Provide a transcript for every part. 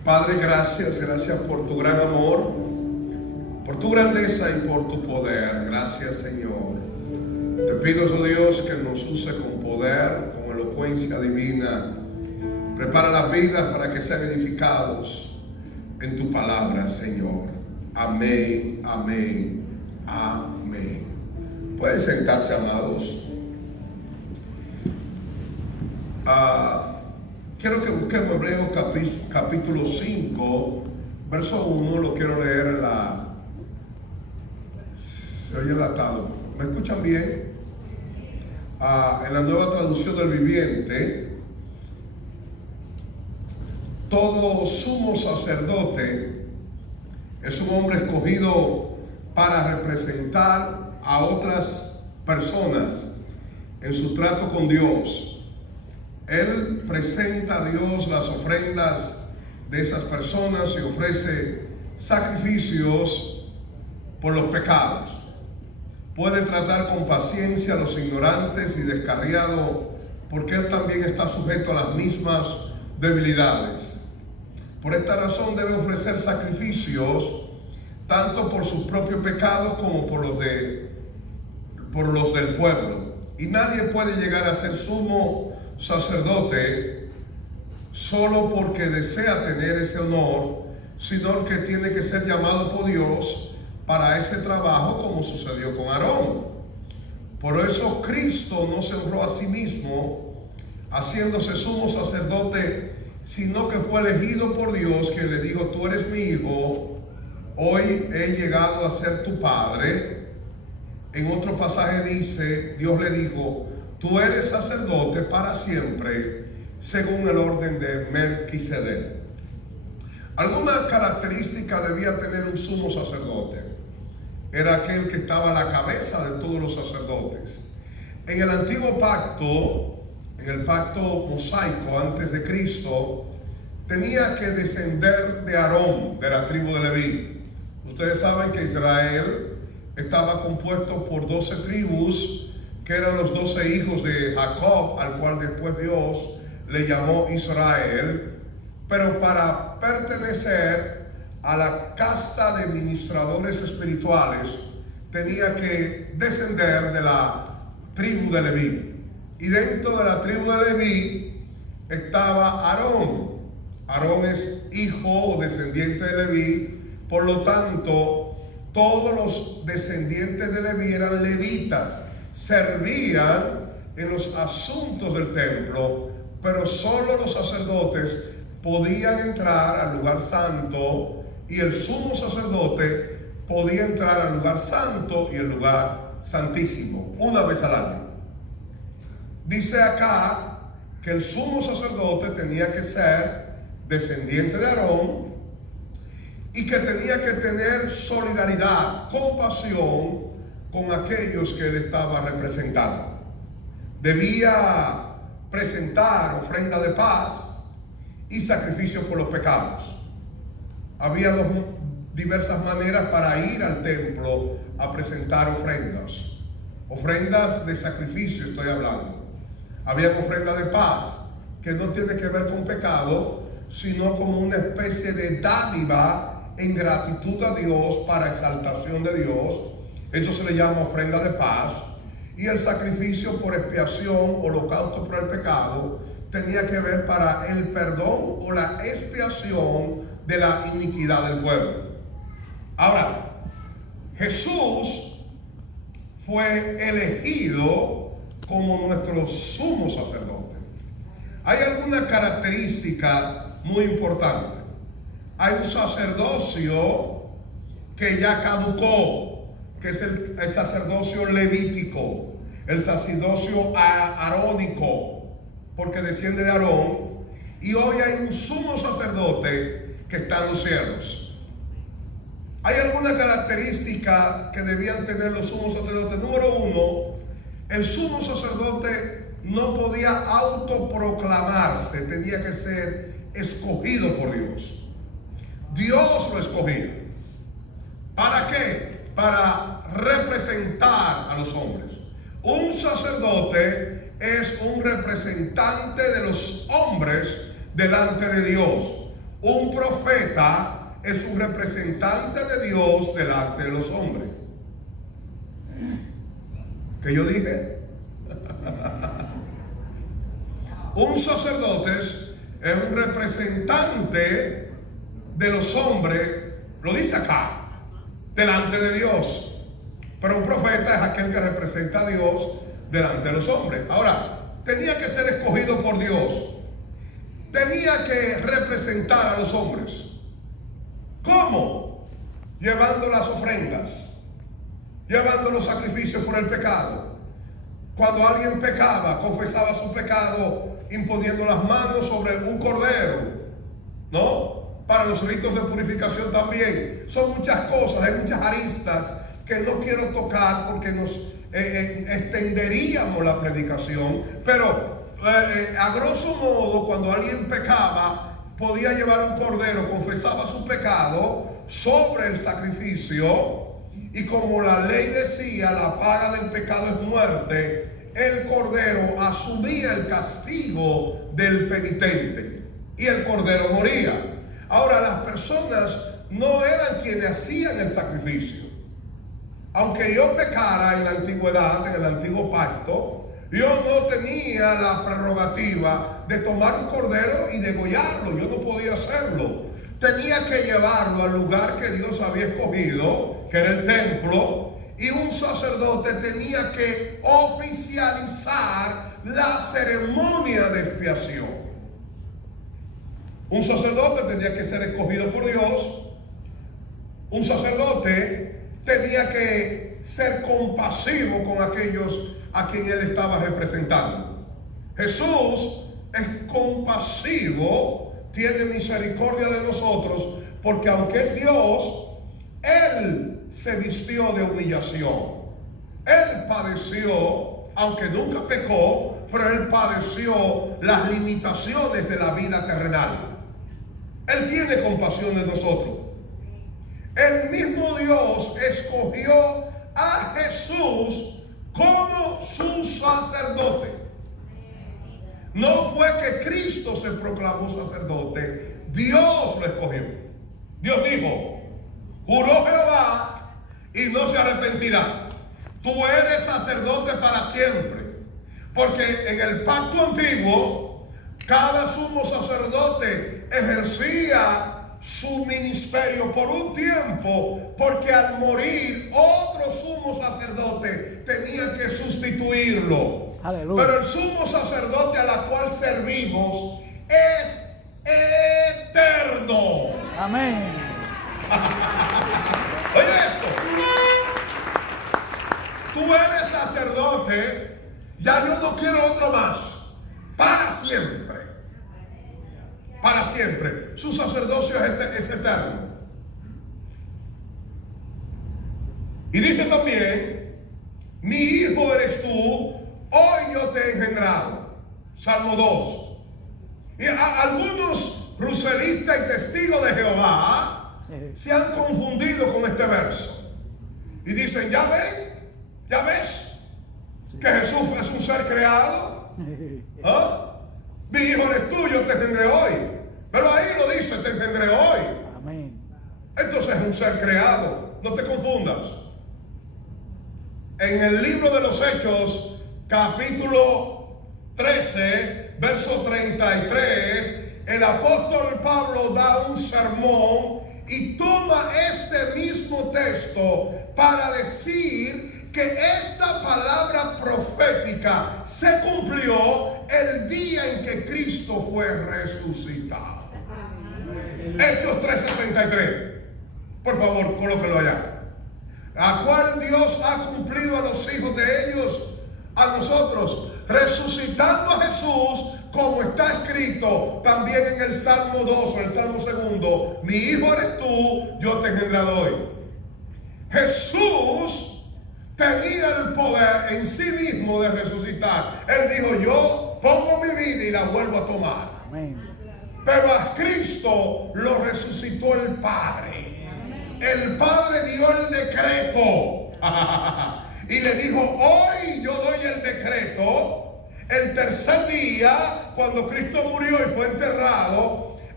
Padre, gracias por tu gran amor, por tu grandeza y por tu poder. Gracias, Señor. Te pido, oh Dios, que nos use con poder, con elocuencia divina. Prepara las vidas para que sean edificados en tu palabra, Señor. Amén, amén, amén. Pueden sentarse, amados. Quiero que busquemos Hebreos capítulo 5, verso 1. Lo quiero leer se oye enlatado. ¿Me escuchan bien? En la Nueva Traducción del Viviente. Todo sumo sacerdote es un hombre escogido para representar a otras personas en su trato con Dios. Él presenta a Dios las ofrendas de esas personas y ofrece sacrificios por los pecados. Puede tratar con paciencia a los ignorantes y descarriados, porque Él también está sujeto a las mismas debilidades. Por esta razón debe ofrecer sacrificios tanto por sus propios pecados como por los del pueblo. Y nadie puede llegar a ser sumo sacerdote solo porque desea tener ese honor, sino que tiene que ser llamado por Dios para ese trabajo, como sucedió con Aarón. Por eso Cristo no se honró a sí mismo haciéndose sumo sacerdote, sino que fue elegido por Dios, que le dijo: tú eres mi hijo, hoy he llegado a ser tu padre. En otro pasaje dice, Dios le dijo: tú eres sacerdote para siempre, según el orden de Melquisedec. Alguna característica debía tener un sumo sacerdote. Era aquel que estaba a la cabeza de todos los sacerdotes. En el antiguo pacto, en el pacto mosaico antes de Cristo, tenía que descender de Aarón, de la tribu de Leví. Ustedes saben que Israel estaba compuesto por 12 tribus, que eran los 12 hijos de Jacob, al cual después Dios le llamó Israel. Pero para pertenecer a la casta de ministradores espirituales, tenía que descender de la tribu de Leví. Y dentro de la tribu de Leví estaba Aarón. Aarón es hijo o descendiente de Leví, por lo tanto, todos los descendientes de Leví eran levitas. Servían en los asuntos del templo, pero solo los sacerdotes podían entrar al lugar santo, y el sumo sacerdote podía entrar al lugar santo y el lugar santísimo una vez al año. Dice acá que el sumo sacerdote tenía que ser descendiente de Aarón y que tenía que tener solidaridad, compasión con aquellos que él estaba representando. Debía presentar ofrenda de paz y sacrificio por los pecados. Había diversas maneras para ir al templo a presentar ofrendas de sacrificio estoy hablando. Había ofrenda de paz, que no tiene que ver con pecado, sino como una especie de dádiva en gratitud a Dios, para exaltación de Dios. Eso se le llama ofrenda de paz. Y el sacrificio por expiación, holocausto por el pecado, tenía que ver para el perdón o la expiación de la iniquidad del pueblo. Ahora, Jesús fue elegido como nuestro sumo sacerdote. Hay alguna característica muy importante. Hay un sacerdocio que ya caducó, que es el sacerdocio levítico, el sacerdocio arónico, porque desciende de Aarón. Y hoy hay un sumo sacerdote que está en los cielos. Hay alguna característica que debían tener los sumos sacerdotes. Número uno, el sumo sacerdote no podía autoproclamarse, tenía que ser escogido por Dios. Dios lo escogía. ¿Para qué? Para representar a los hombres. Un sacerdote es un representante de los hombres delante de Dios. un profeta es un representante de Dios delante de los hombres. ¿Qué yo dije? Un sacerdote es un representante de los hombres, lo dice acá, delante de Dios. Pero un profeta es aquel que representa a Dios delante de los hombres. Ahora, tenía que ser escogido por Dios. Tenía que representar a los hombres. ¿Cómo? Llevando las ofrendas, llevando los sacrificios por el pecado. Cuando alguien pecaba, confesaba su pecado imponiendo las manos sobre un cordero, ¿no? Para los ritos de purificación también. Son muchas cosas, hay muchas aristas que no quiero tocar porque nos extenderíamos la predicación. Pero a grosso modo, cuando alguien pecaba, podía llevar un cordero, confesaba su pecado sobre el sacrificio, y como la ley decía, la paga del pecado es muerte, el cordero asumía el castigo del penitente y el cordero moría. Ahora, las personas no eran quienes hacían el sacrificio. Aunque yo pecara en la antigüedad, en el antiguo pacto, yo no tenía la prerrogativa de tomar un cordero y degollarlo. Yo no podía hacerlo. Tenía que llevarlo al lugar que Dios había escogido, que era el templo, y un sacerdote tenía que oficializar la ceremonia de expiación. Un sacerdote tenía que ser escogido por Dios. Un sacerdote tenía que ser compasivo con aquellos a quien él estaba representando. Jesús es compasivo, tiene misericordia de nosotros, porque aunque es Dios, Él se vistió de humillación. Él padeció, aunque nunca pecó, pero Él padeció las limitaciones de la vida terrenal. Él tiene compasión de nosotros. El mismo Dios escogió a Jesús como su sacerdote. No fue que Cristo se proclamó sacerdote, Dios lo escogió. Dios dijo: juró Jehová y no se arrepentirá, tú eres sacerdote para siempre. Porque en el pacto antiguo, cada sumo sacerdote ejercía su ministerio por un tiempo, porque al morir otro sumo sacerdote tenía que sustituirlo. Aleluya. Pero el sumo sacerdote a la cual servimos es eterno. Amén. Oye esto, tú eres sacerdote, ya yo no quiero otro más, para siempre. Para siempre. Su sacerdocio es eterno. Y dice también: mi hijo eres tú, hoy yo te he engendrado. Salmo 2. Y algunos ruselistas y testigos de Jehová se han confundido con este verso. Y dicen: ya ves, que Jesús es un ser creado. ¿Ah? Mi hijo eres tú, yo te engendré hoy. Pero ahí lo dice: te engendré hoy. Amén. Entonces es un ser creado. No te confundas. En el libro de los Hechos, capítulo 13, verso 33, el apóstol Pablo da un sermón y toma este mismo texto para decir que esta palabra profética se cumplió el día en que Cristo fue resucitado. Hechos 13:33. Por favor, colóquenlo allá. La cual Dios ha cumplido a los hijos de ellos, a nosotros, resucitando a Jesús, como está escrito también en el Salmo 2, en el Salmo 2: mi hijo eres tú, yo te he engendrado hoy. Jesús tenía el poder en sí mismo de resucitar. Él dijo: yo pongo mi vida y la vuelvo a tomar. Amén. Pero a Cristo lo resucitó el Padre. El Padre dio el decreto y le dijo: hoy yo doy el decreto. El tercer día, cuando Cristo murió y fue enterrado,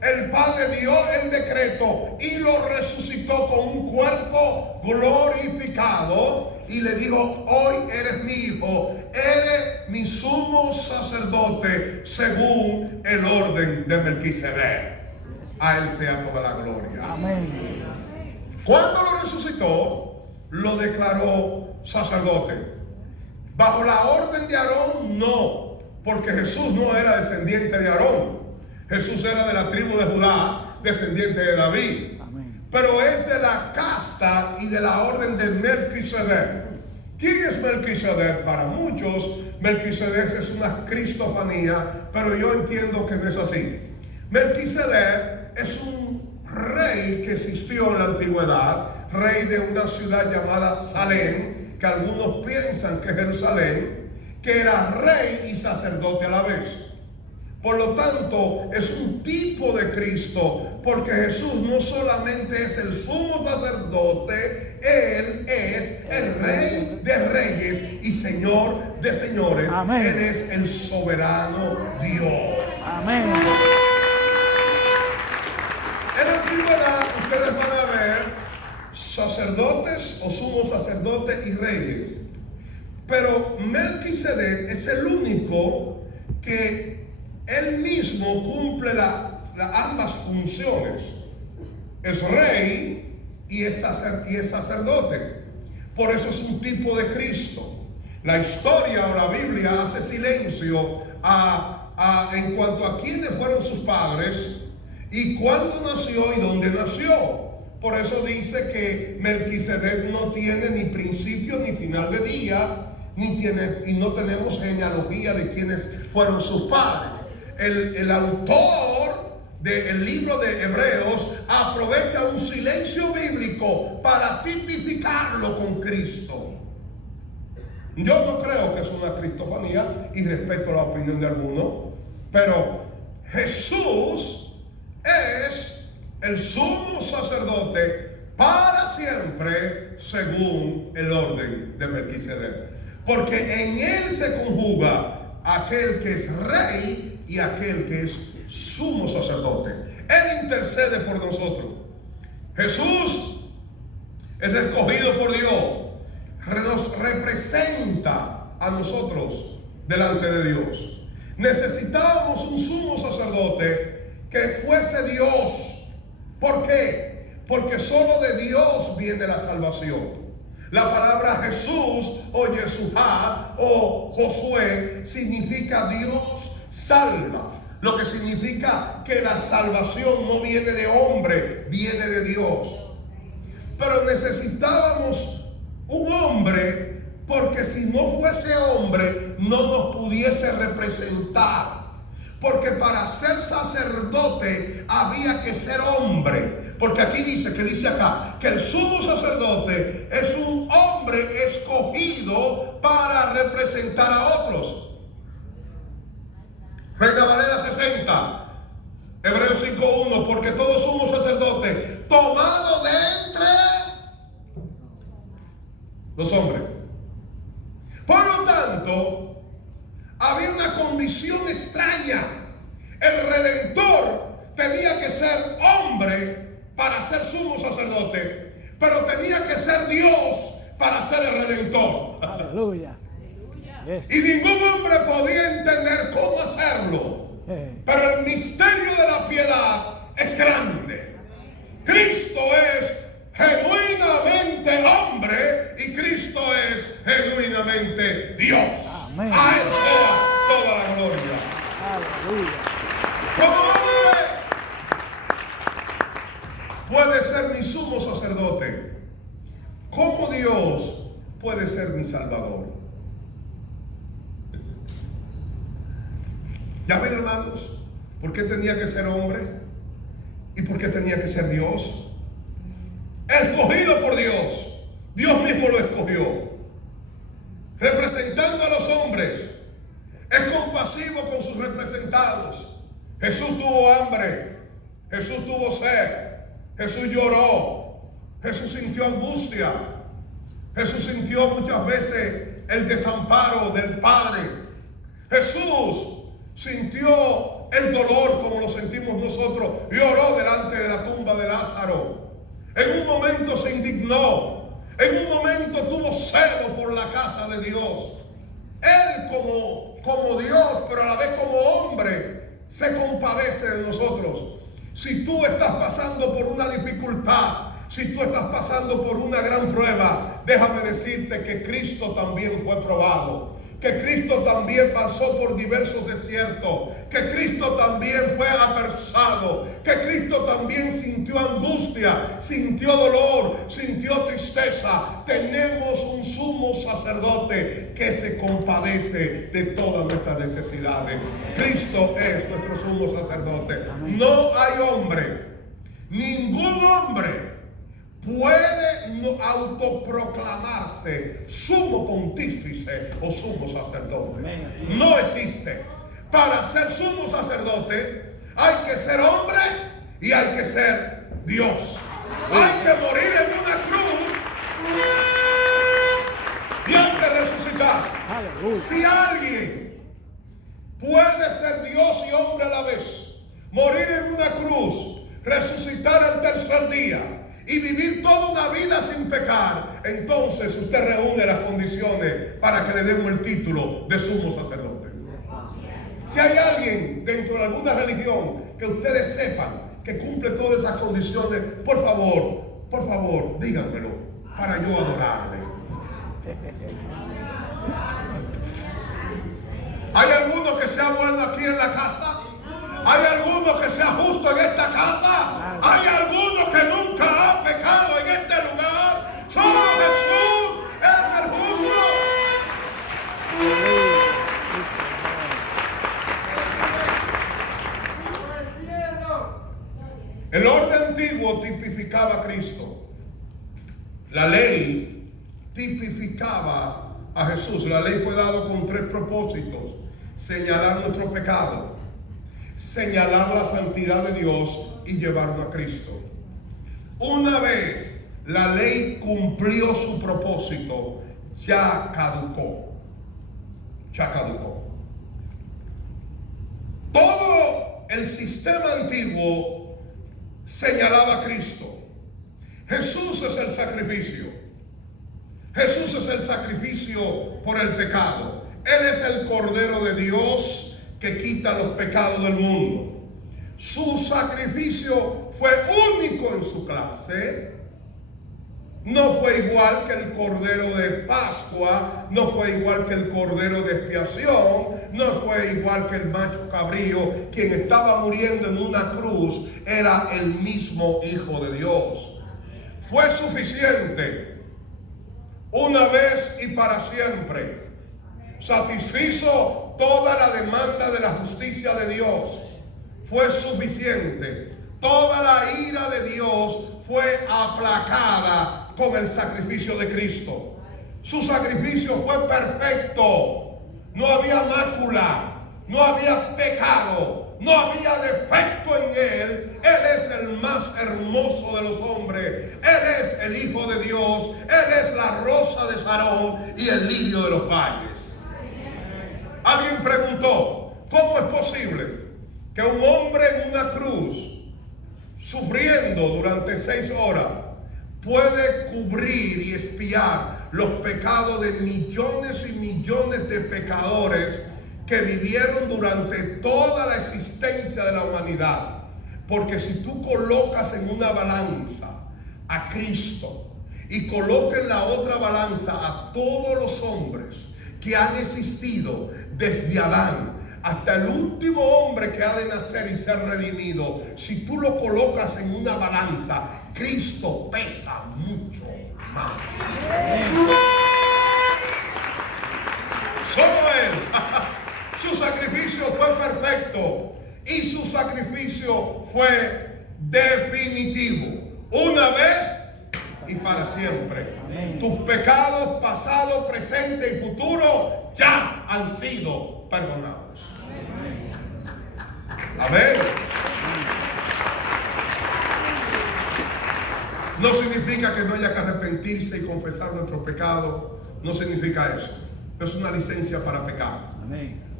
el Padre dio el decreto y lo resucitó con un cuerpo glorificado y le dijo: hoy eres mi hijo, eres mi sumo sacerdote según el orden de Melquisedec. A él sea toda la gloria. Amén. Cuando lo resucitó, lo declaró sacerdote. Bajo la orden de Aarón, no, porque Jesús no era descendiente de Aarón. Jesús era de la tribu de Judá, descendiente de David. Amén. Pero es de la casta y de la orden de Melquisedec. ¿Quién es Melquisedec? Para muchos, Melquisedec es una cristofanía, pero yo entiendo que no es así. Melquisedec es un rey que existió en la antigüedad, rey de una ciudad llamada Salem, que algunos piensan que es Jerusalén, que era rey y sacerdote a la vez. Por lo tanto, es un tipo de Cristo, porque Jesús no solamente es el sumo sacerdote, Él es el Rey de reyes y Señor de señores. Amén. Él es el soberano Dios. Amén. En la antigüedad ustedes van a ver sacerdotes o sumos sacerdotes y reyes. Pero Melquisedec es el único que él mismo cumple ambas funciones. Es rey y es sacerdote. Por eso es un tipo de Cristo. La historia o la Biblia hace silencio en cuanto a quiénes fueron sus padres y cuándo nació y dónde nació. Por eso dice que Melquisedec no tiene ni principio ni final de días, y no tenemos genealogía de quiénes fueron sus padres. El autor del libro de Hebreos aprovecha un silencio bíblico para tipificarlo con Cristo. Yo no creo que es una cristofanía y respeto la opinión de algunos, pero Jesús es el sumo sacerdote para siempre según el orden de Melquisedec, porque en él se conjuga aquel que es rey y aquel que es sumo sacerdote. Él intercede por nosotros. Jesús es escogido por Dios, nos representa a nosotros delante de Dios. Necesitábamos un sumo sacerdote que fuese Dios. ¿Por qué? Porque solo de Dios viene la salvación. La palabra Jesús o Yeshua o Josué significa Dios salva. Lo que significa que la salvación no viene de hombre, viene de Dios. Pero necesitábamos un hombre, porque si no fuese hombre no nos pudiese representar. Porque para ser sacerdote había que ser hombre. Porque aquí dice acá, que el sumo sacerdote es un hombre escogido para representar a otros. Reina Valera 60, Hebreos 5:1, porque todo sumo sacerdote tomado de entre los hombres. Por lo tanto, había una condición extraña. El Redentor tenía que ser hombre para ser sumo sacerdote, pero tenía que ser Dios para ser el Redentor. Aleluya. Yes. Y ningún hombre podía entender cómo hacerlo. Pero el misterio de la piedad es grande. Cristo es genuinamente hombre y Cristo es genuinamente Dios. Amén. A él sea toda la gloria. Aleluya. Como hombre puede ser mi sumo sacerdote, ¿cómo Dios puede ser mi salvador? Ya ven, hermanos, ¿por qué tenía que ser hombre? ¿Y por qué tenía que ser Dios? Escogido por Dios. Dios mismo lo escogió, representando a los hombres. Es compasivo con sus representados. Jesús tuvo hambre, Jesús tuvo sed, Jesús lloró, Jesús sintió angustia, Jesús sintió muchas veces el desamparo del Padre. Jesús sintió el dolor como lo sentimos nosotros y oró delante de la tumba de Lázaro. En un momento se indignó, en un momento tuvo celo por la casa de Dios. Él como Dios, pero a la vez como hombre, se compadece de nosotros. Si tú estás pasando por una dificultad, si tú estás pasando por una gran prueba, déjame decirte que Cristo también fue probado, que Cristo también pasó por diversos desiertos, que Cristo también fue apresado, que Cristo también sintió angustia, sintió dolor, sintió tristeza. Tenemos un sumo sacerdote que se compadece de todas nuestras necesidades. Cristo es nuestro sumo sacerdote. No hay hombre, ningún hombre puede autoproclamarse sumo pontífice o sumo sacerdote. No existe. Para ser sumo sacerdote hay que ser hombre y hay que ser Dios. Hay que morir en una cruz y hay que resucitar. Si alguien puede ser Dios y hombre a la vez, morir en una cruz, resucitar el tercer día y vivir toda una vida sin pecar, entonces usted reúne las condiciones para que le demos el título de sumo sacerdote. Si hay alguien dentro de alguna religión que ustedes sepan que cumple todas esas condiciones, por favor, díganmelo para yo adorarle. ¿Hay alguno que sea bueno aquí en la casa? ¿Hay alguno que sea justo en esta casa? ¿Hay alguno que nunca ha pecado en este lugar? Solo Jesús es el justo. El orden antiguo tipificaba a Cristo. La ley tipificaba a Jesús. La ley fue dada con tres propósitos: señalar nuestro pecado, señalar la santidad de Dios y llevarnos a Cristo. Una vez la ley cumplió su propósito, ya caducó. Todo el sistema antiguo señalaba a Cristo. Jesús es el sacrificio. Jesús es el sacrificio por el pecado. Él es el Cordero de Dios que quita los pecados del mundo. Su sacrificio fue único en su clase. No fue igual que el Cordero de Pascua, no fue igual que el Cordero de Expiación, no fue igual que el macho cabrío. Quien estaba muriendo en una cruz era el mismo Hijo de Dios. Fue suficiente, una vez y para siempre. Satisfizo toda la demanda de la justicia de Dios. Fue suficiente. Toda la ira de Dios fue aplacada con el sacrificio de Cristo. Su sacrificio fue perfecto. No había mácula, no había pecado, no había defecto en él. Él es el más hermoso de los hombres. Él es el Hijo de Dios. Él es la rosa de Sarón y el lirio de los valles. Alguien preguntó: ¿cómo es posible que un hombre en una cruz, sufriendo durante 6 horas, puede cubrir y expiar los pecados de millones y millones de pecadores que vivieron durante toda la existencia de la humanidad? Porque si tú colocas en una balanza a Cristo y colocas en la otra balanza a todos los hombres que han existido desde Adán hasta el último hombre que ha de nacer y ser redimido, si tú lo colocas en una balanza, Cristo pesa mucho más. Solo Él. Su sacrificio fue perfecto y su sacrificio fue definitivo. Una vez y para siempre. Tus pecados pasados, presentes y futuros ya han sido perdonados. Amén. No significa que no haya que arrepentirse y confesar nuestro pecado. No significa eso. Es una licencia para pecar.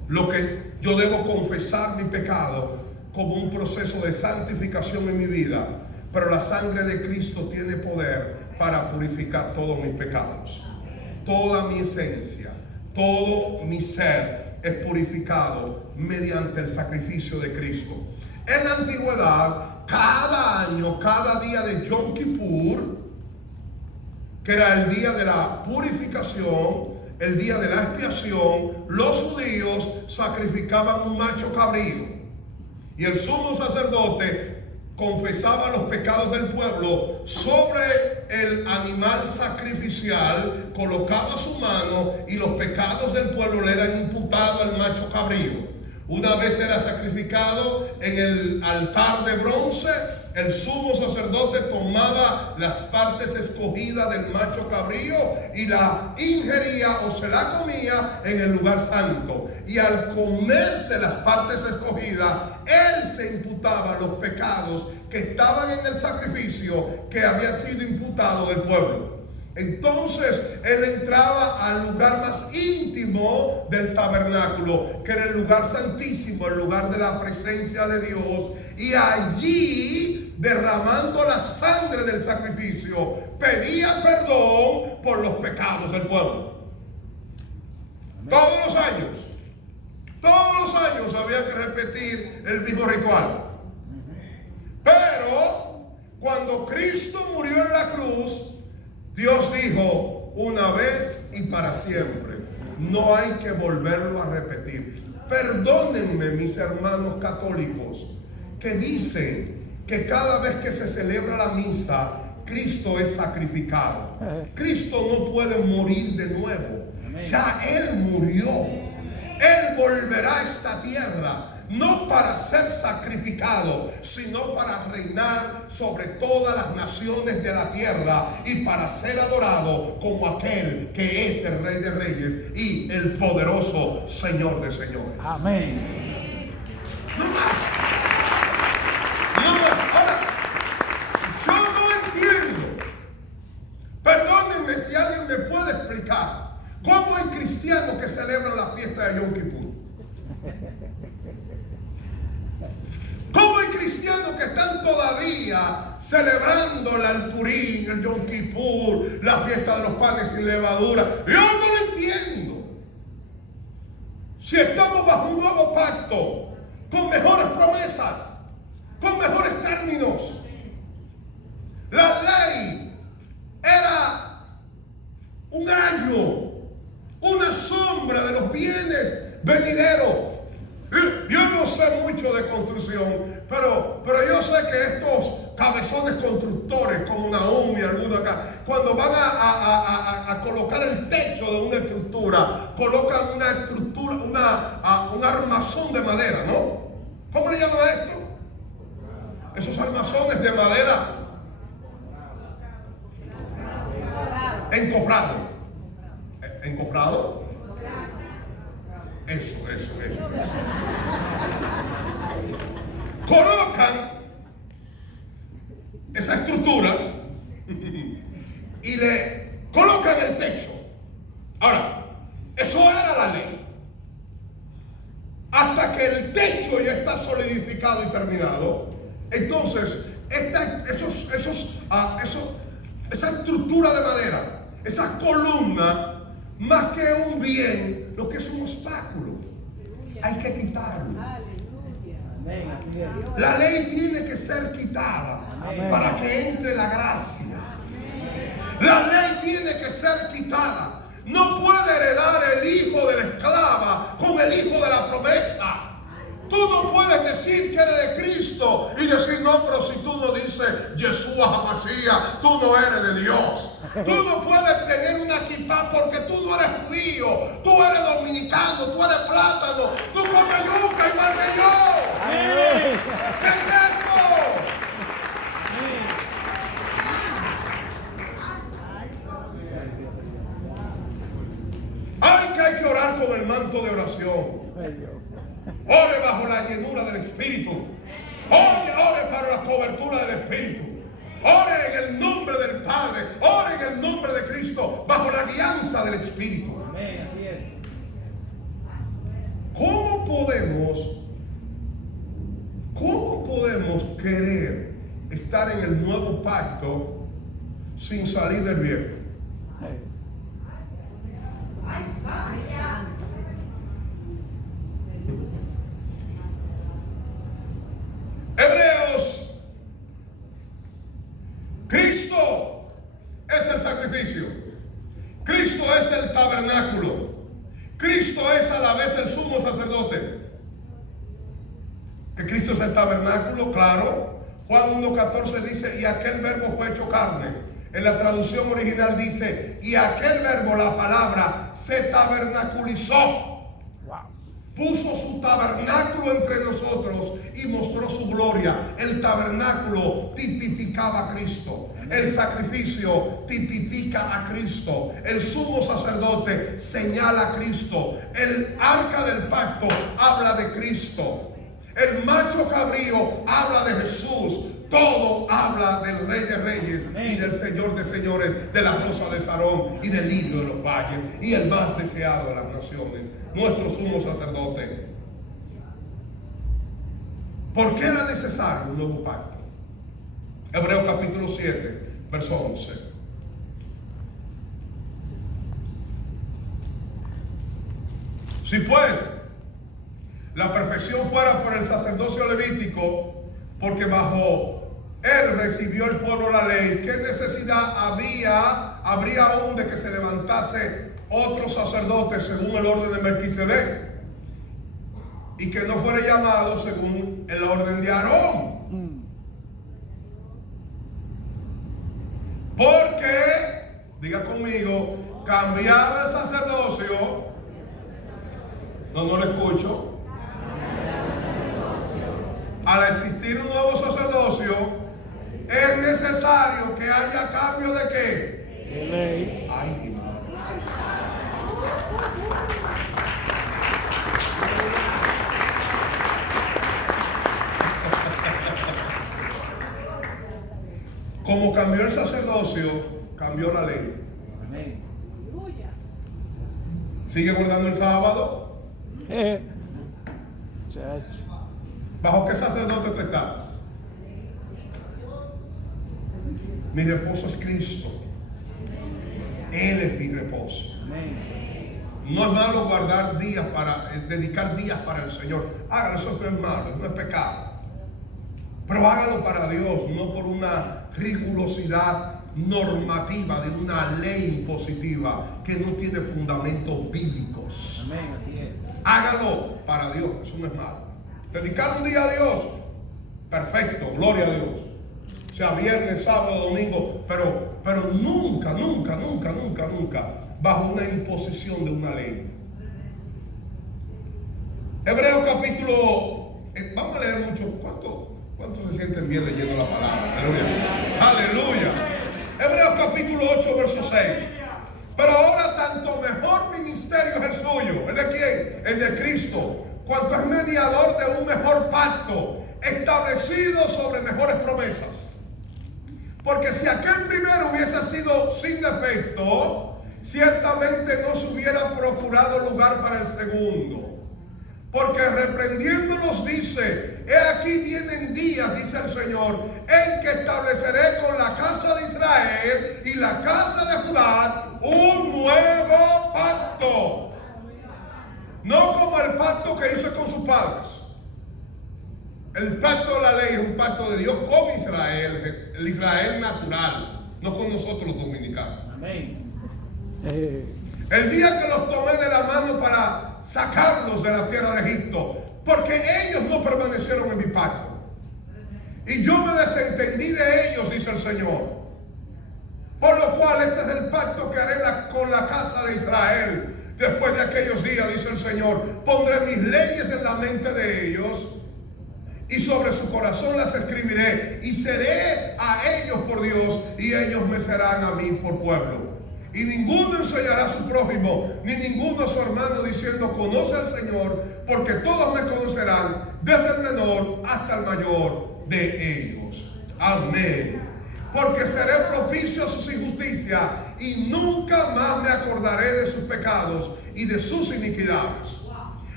lo que yo debo confesar mi pecado como un proceso de santificación en mi vida, pero la sangre de Cristo tiene poder para purificar todos mis pecados. Toda mi esencia, todo mi ser es purificado mediante el sacrificio de Cristo. En la antigüedad, cada año, cada día de Yom Kippur, que era el día de la purificación, el día de la expiación, los judíos sacrificaban un macho cabrío. Y el sumo sacerdote confesaba los pecados del pueblo sobre el animal sacrificial, colocaba su mano y los pecados del pueblo le eran imputados al macho cabrío. Una vez era sacrificado en el altar de bronce, el sumo sacerdote tomaba las partes escogidas del macho cabrío y la ingería o se la comía en el lugar santo. Y al comerse las partes escogidas, él se imputaba los pecados que estaban en el sacrificio que había sido imputado del pueblo. Entonces él entraba al lugar más íntimo del tabernáculo, que era el lugar santísimo, el lugar de la presencia de Dios, y allí, derramando la sangre del sacrificio, pedía perdón por los pecados del pueblo. Todos los años había que repetir el mismo ritual. Pero cuando Cristo murió en la cruz, Dios dijo, una vez y para siempre, no hay que volverlo a repetir. Perdónenme, mis hermanos católicos, que dicen que cada vez que se celebra la misa, Cristo es sacrificado. Cristo no puede morir de nuevo. Ya Él murió. Él volverá a esta tierra, no para ser sacrificado, sino para reinar sobre todas las naciones de la tierra y para ser adorado como aquel que es el Rey de Reyes y el poderoso Señor de señores. Amén. No más. Ahora, yo no entiendo. Perdónenme si alguien me puede explicar cómo hay cristianos que celebran la fiesta de Yom Kippur. ¿Cómo hay cristianos que están todavía celebrando el Alpurín, el Yom Kippur, la fiesta de los panes sin levadura? Yo no lo entiendo. Si estamos bajo un nuevo pacto, con mejores promesas, con mejores términos. La ley era un ayo, una sombra de los bienes venideros. Yo no sé mucho de construcción, pero yo sé que estos cabezones constructores como Nahum y algunos acá, cuando van a colocar el techo de una estructura, colocan una estructura, un armazón de madera, ¿no? ¿Cómo le llaman a esto? Esos armazones de madera encofrado. ¿Encofrado? Eso. Colocan esa estructura y le colocan el techo. Ahora, eso era la ley. Hasta que el techo ya está solidificado y terminado, entonces esa estructura de madera, esa columna, más que un bien, lo que es un obstáculo, hay que quitarlo. La ley tiene que ser quitada para que entre la gracia. La ley tiene que ser quitada. No puede heredar el hijo de la esclava con el hijo de la promesa. Tú no puedes decir que eres de Cristo y decir, no, pero si tú no dices Yeshua HaMashiach, tú no eres de Dios. Tú no puedes tener una kippah porque tú no eres judío, tú eres dominicano, tú eres plátano, tú comes yuca igual que yo. ¿Qué es eso? Hay que orar con el manto de oración. Ore bajo la llenura del Espíritu. Ore para la cobertura del Espíritu. Ore en el nombre del Padre. Ore en el nombre de Cristo bajo la guianza del Espíritu. ¿Cómo ¿cómo podemos querer estar en el nuevo pacto sin salir del viejo? Hebreos, Cristo es el sacrificio, Cristo es el tabernáculo, Cristo es a la vez el sumo sacerdote. Que Cristo es el tabernáculo, claro. Juan 1:14 dice, y aquel verbo fue hecho carne. En la traducción original dice, y aquel verbo, la palabra, se tabernaculizó. Puso su tabernáculo entre nosotros y mostró su gloria. El tabernáculo tipificaba a Cristo. El sacrificio tipifica a Cristo. El sumo sacerdote señala a Cristo. El arca del pacto habla de Cristo. El macho cabrío habla de Jesús. Todo habla del Rey de Reyes y del Señor de Señores, de la rosa de Sarón y del lirio de los valles y el más deseado de las naciones, nuestro sumo sacerdote. ¿Por qué era necesario un nuevo pacto? Hebreos capítulo 7, verso 11. Si pues la perfección fuera por el sacerdocio levítico, porque bajo él recibió el pueblo la ley, ¿qué necesidad habría aún de que se levantase otro sacerdote según el orden de Melquisedec y que no fuera llamado según el orden de Aarón? Porque, diga conmigo, cambiaba el sacerdocio. No lo escucho. Al existir un nuevo sacerdocio, es necesario que haya cambio de qué? De ley. Ay, mi madre. Como cambió el sacerdocio, cambió la ley. ¿Sigue guardando el sábado? ¿Bajo qué sacerdote tú estás? Mi reposo es Cristo. Él es mi reposo. No es malo guardar días dedicar días para el Señor. Hágalo, eso no es malo, no es pecado. Pero hágalo para Dios, no por una rigurosidad normativa de una ley impositiva que no tiene fundamentos bíblicos. Hágalo para Dios, eso no es malo. Dedicar un día a Dios, perfecto, gloria a Dios. Sea viernes, sábado, domingo, pero nunca bajo una imposición de una ley. Hebreos capítulo, vamos a leer mucho. ¿Cuántos se sienten bien leyendo la palabra? Aleluya. Aleluya. Hebreos capítulo 8, verso 6. Pero ahora tanto mejor ministerio es el suyo. ¿El de quién? El de Cristo. Cuanto es mediador de un mejor pacto, establecido sobre mejores promesas. Porque si aquel primero hubiese sido sin defecto, ciertamente no se hubiera procurado lugar para el segundo. Porque reprendiéndolos dice, he aquí vienen días, dice el Señor, en que estableceré con la casa de Israel y la casa de Judá un nuevo pacto. No como el pacto que hizo con sus padres. El pacto de la ley es un pacto de Dios con Israel, el Israel natural, no con nosotros los dominicanos. Amén. El día que los tomé de la mano para sacarlos de la tierra de Egipto, porque ellos no permanecieron en mi pacto. Y yo me desentendí de ellos, dice el Señor. Por lo cual este es el pacto que haré con la casa de Israel. Después de aquellos días, dice el Señor, pondré mis leyes en la mente de ellos y sobre su corazón las escribiré y seré a ellos por Dios y ellos me serán a mí por pueblo. Y ninguno enseñará a su prójimo ni ninguno a su hermano diciendo conoce al Señor, porque todos me conocerán desde el menor hasta el mayor de ellos. Amén. Porque seré propicio a sus injusticias y nunca más me acordaré de sus pecados y de sus iniquidades.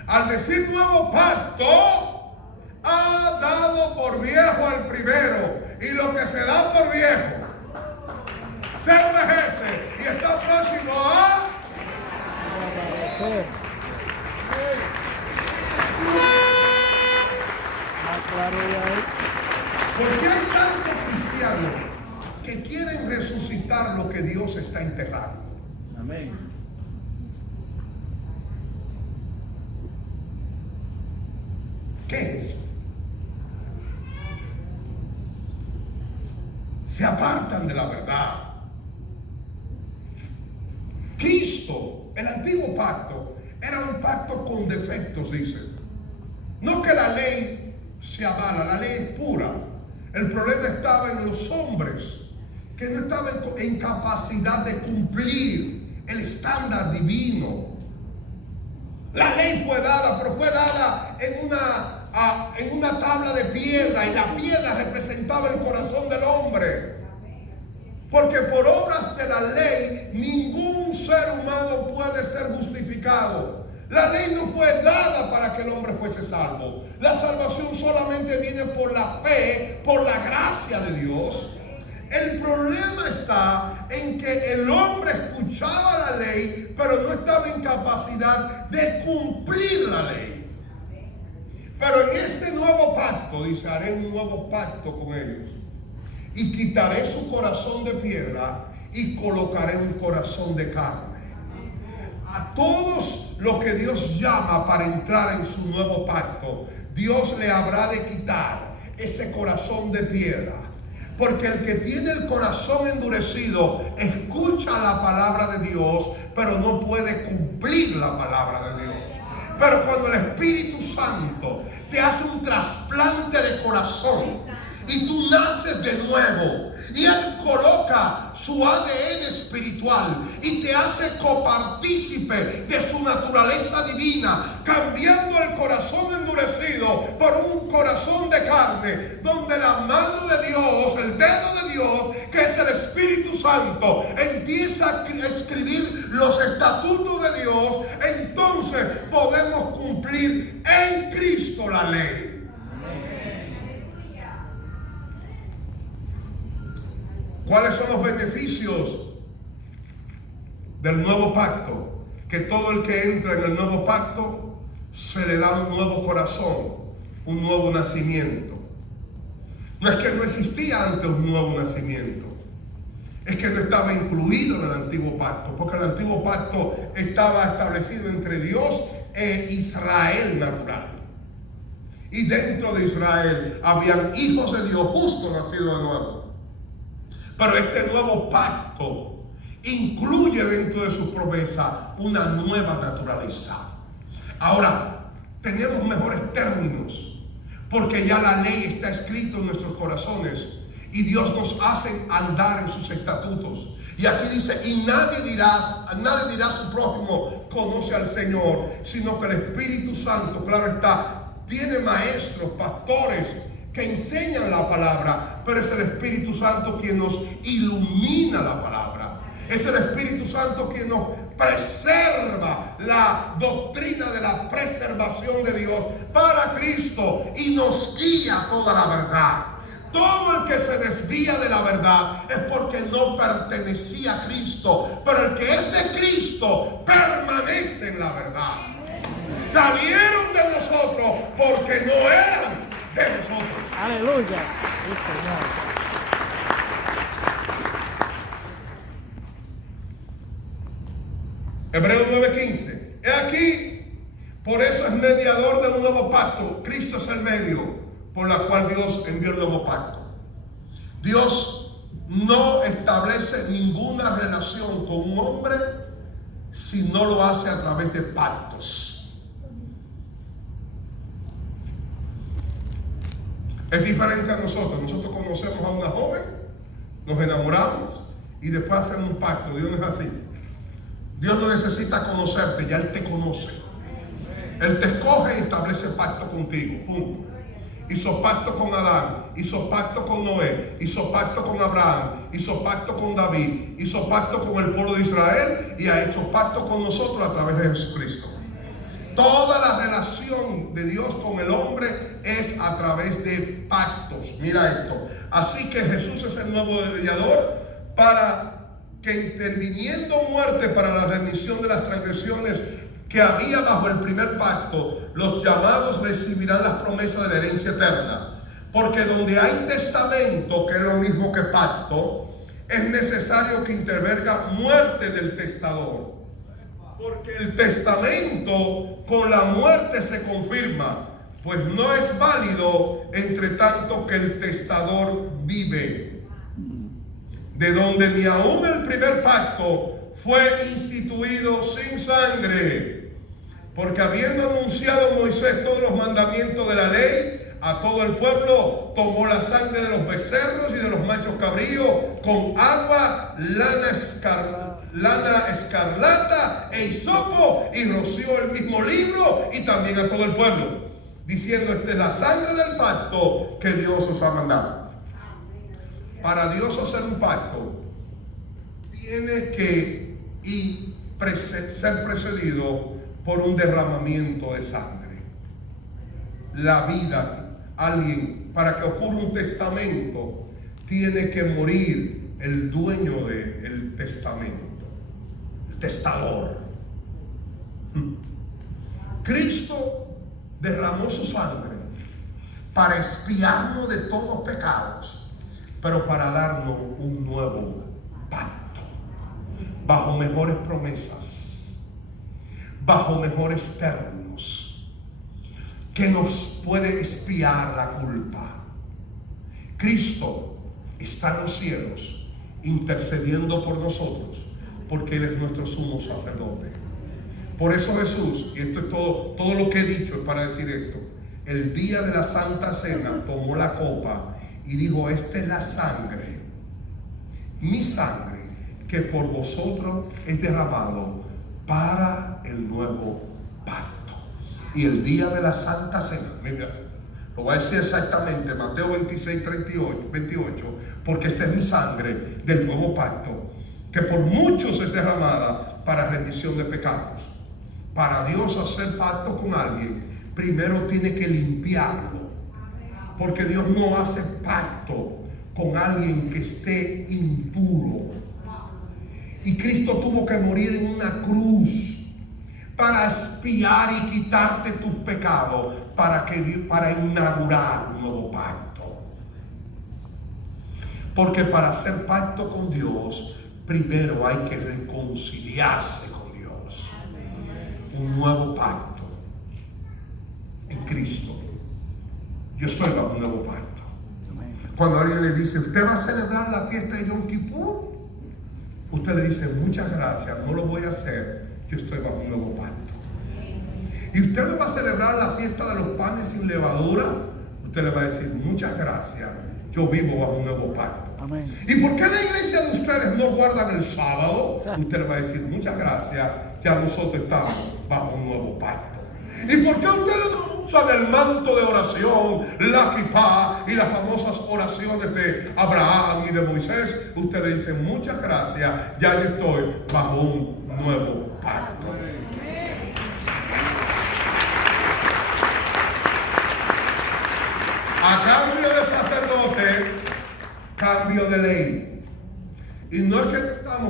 Al decir nuevo pacto, ha dado por viejo al primero. Y lo que se da por viejo se envejece y está próximo a Agradecer. Más claro ya es. ¿Por qué hay tantos cristianos que quieren resucitar lo que Dios está enterrando? Amén. ¿Qué es eso? Se apartan de la verdad. Cristo, el antiguo pacto, era un pacto con defectos, dice. No que la ley sea mala, la ley es pura. El problema estaba en los hombres, que no estaban en capacidad de cumplir el estándar divino. La ley fue dada, pero fue dada en una tabla de piedra, y la piedra representaba el corazón del hombre. Porque por obras de la ley ningún ser humano puede ser justificado. La ley no fue dada para que el hombre fuese salvo. La salvación solamente viene por la fe, por la gracia de Dios. El problema está en que el hombre escuchaba la ley, pero no estaba en capacidad de cumplir la ley. Pero en este nuevo pacto, dice, haré un nuevo pacto con ellos. Y quitaré su corazón de piedra y colocaré un corazón de carne. A todos los que Dios llama para entrar en su nuevo pacto, Dios le habrá de quitar ese corazón de piedra. Porque el que tiene el corazón endurecido escucha la palabra de Dios, pero no puede cumplir la palabra de Dios. Pero cuando el Espíritu Santo te hace un trasplante de corazón y tú naces de nuevo, y Él coloca su ADN espiritual y te hace copartícipe de su naturaleza divina, cambiando el corazón endurecido por un corazón de carne, donde la mano de Dios, el dedo de Dios, que es el Espíritu Santo, empieza a escribir los estatutos de Dios. Entonces podemos cumplir en Cristo la ley. ¿Cuáles son los beneficios del nuevo pacto? Que todo el que entra en el nuevo pacto se le da un nuevo corazón, un nuevo nacimiento. No es que no existía antes un nuevo nacimiento, es que no estaba incluido en el antiguo pacto, porque el antiguo pacto estaba establecido entre Dios e Israel natural. Y dentro de Israel habían hijos de Dios justos nacidos de nuevo. Pero este nuevo pacto incluye dentro de sus promesas una nueva naturaleza. Ahora, tenemos mejores términos, porque ya la ley está escrita en nuestros corazones y Dios nos hace andar en sus estatutos. Y aquí dice, y nadie dirá a su prójimo, conoce al Señor, sino que el Espíritu Santo, claro está, tiene maestros, pastores, que enseñan la palabra, pero es el Espíritu Santo quien nos ilumina la palabra. Es el Espíritu Santo quien nos preserva la doctrina de la preservación de Dios para Cristo y nos guía a toda la verdad. Todo el que se desvía de la verdad es porque no pertenecía a Cristo, pero el que es de Cristo permanece en la verdad. Salieron de nosotros porque no eran de nosotros. Aleluya. Sí, Señor. Hebreos 9:15. He aquí, por eso es mediador de un nuevo pacto. Cristo es el medio por la cual Dios envió el nuevo pacto. Dios no establece ninguna relación con un hombre si no lo hace a través de pactos. Es diferente a nosotros. Nosotros conocemos a una joven, nos enamoramos y después hacemos un pacto. Dios no es así. Dios no necesita conocerte, ya Él te conoce. Él te escoge y establece pacto contigo, punto. Hizo pacto con Adán, hizo pacto con Noé, hizo pacto con Abraham, hizo pacto con David, hizo pacto con el pueblo de Israel y ha hecho pacto con nosotros a través de Jesucristo. toda la relación de Dios con el hombre es a través de pactos. Mira esto. Así que Jesús es el nuevo mediador para que, interviniendo muerte para la remisión de las transgresiones que había bajo el primer pacto, los llamados recibirán las promesas de la herencia eterna. Porque donde hay testamento, que es lo mismo que pacto, es necesario que intervenga muerte del testador. Porque el testamento con la muerte se confirma, pues no es válido entre tanto que el testador vive. De donde ni aún el primer pacto fue instituido sin sangre. Porque habiendo anunciado Moisés todos los mandamientos de la ley a todo el pueblo, tomó la sangre de los becerros y de los machos cabríos con agua, lana escarlata e hisopo, y roció el mismo libro y también a todo el pueblo, diciendo: esta es la sangre del pacto que Dios os ha mandado. Para Dios hacer un pacto tiene que ser precedido por un derramamiento de sangre. La vida, alguien, para que ocurra un testamento, tiene que morir el dueño del testamento, el testador. Cristo derramó su sangre para expiarnos de todos pecados, pero para darnos un nuevo pacto, bajo mejores promesas, bajo mejores términos, que nos puede expiar la culpa. Cristo está en los cielos intercediendo por nosotros, porque Él es nuestro sumo sacerdote. Por eso Jesús, y esto es todo lo que he dicho es para decir esto, el día de la Santa Cena tomó la copa y dijo: esta es la sangre, mi sangre, que por vosotros es derramado para el nuevo pacto. Y el día de la Santa Cena, mira, lo voy a decir exactamente, Mateo 26, 28, porque esta es mi sangre del nuevo pacto, que por muchos es derramada para remisión de pecados. Para Dios hacer pacto con alguien, primero tiene que limpiarlo, porque Dios no hace pacto con alguien que esté impuro. Y Cristo tuvo que morir en una cruz para expiar y quitarte tus pecados, para inaugurar un nuevo pacto. Porque para hacer pacto con Dios, primero hay que reconciliarse con Dios. Un nuevo pacto en Cristo. Yo estoy bajo un nuevo pacto. Cuando alguien le dice: ¿usted va a celebrar la fiesta de Yom Kippur? Usted le dice: muchas gracias, no lo voy a hacer, yo estoy bajo un nuevo pacto. Y usted no va a celebrar la fiesta de los panes sin levadura, usted le va a decir: muchas gracias, yo vivo bajo un nuevo pacto. Amén. ¿Y por qué la iglesia de ustedes no guardan el sábado? Usted le va a decir: muchas gracias, ya nosotros estamos bajo un nuevo pacto. ¿Y por qué ustedes no usan el manto de oración, la kipá y las famosas oraciones de Abraham y de Moisés? Usted le dice: muchas gracias, ya yo estoy bajo un nuevo pacto. A cambio de sacerdote, cambio de ley. Y no es que